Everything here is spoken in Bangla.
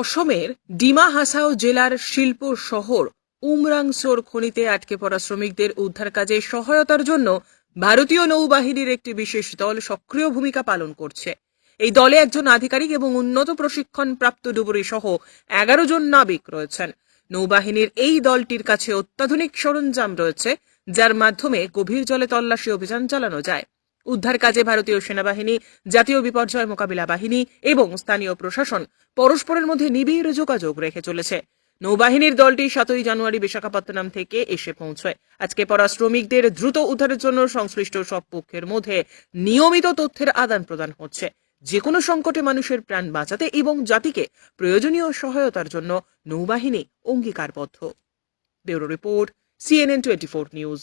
অসমের ডিমা হাসাও জেলার শিল্প শহর উমরাংসোর খনিতে আটকে পড়া শ্রমিকদের উদ্ধার কাজে সহায়তার জন্য ভারতীয় নৌবাহিনীর একটি বিশেষ দল সক্রিয় ভূমিকা পালন করছে। এই দলে একজন আধিকারিক এবং উন্নত প্রশিক্ষণ প্রাপ্ত ডুবুরি সহ 11 জন নাবিক রয়েছেন। নৌবাহিনীর এই দলটির কাছে অত্যাধুনিক সরঞ্জাম রয়েছে, যার মাধ্যমে গভীর জলে তল্লাশি অভিযান চালানো যায়। উদ্ধার কাজে ভারতীয় সেনাবাহিনী, জাতীয় বিপর্যয় মোকাবিলা বাহিনী এবং স্থানীয় প্রশাসন পরস্পরের মধ্যে নিবিড় যোগাযোগ রেখে চলেছে। নৌবাহিনীর দলটি 7 জানুয়ারি বিশাখাপত্তনম থেকে এসে পৌঁছয়। আজকে পড়া শ্রমিকদের দ্রুত উদ্ধারের জন্য সংশ্লিষ্ট সব পক্ষের মধ্যে নিয়মিত তথ্যের আদান প্রদান হচ্ছে। যে কোনো সংকটে মানুষের প্রাণ বাঁচাতে এবং জাতিকে প্রয়োজনীয় সহায়তার জন্য নৌবাহিনী অঙ্গীকারবদ্ধ। Bureau report, CNN 24 news.